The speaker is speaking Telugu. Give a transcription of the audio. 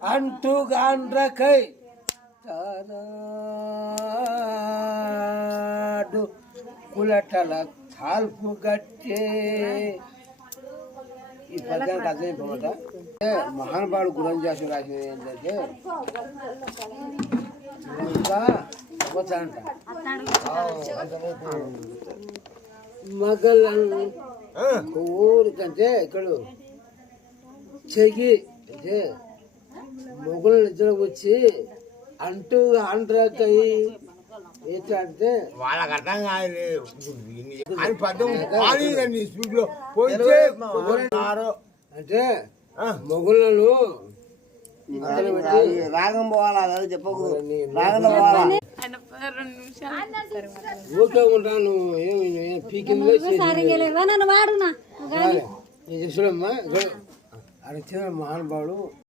అంటూ గాండ్రకై తానాడు కులటల కాల్పు గట్టే. ఈ పద్యానికి అర్థమైపోమాట మహానుభావుడు గురంజాసు రాసినది ఏంటంటే మగలను ఊరికంటే ఇక్కడ చెయ్యి అంటే మొగలు నిద్ర వచ్చి అంటూ ఆంధ్రకై ఎట్లా అంటే వాళ్ళకి అర్థం అంటే మొగలను రాగం పోవాలా చెప్పకు ఊరికే ఉంటాను. ఏమి పీకిందో చూడమ్మా అక్కడ మహానుభావుడు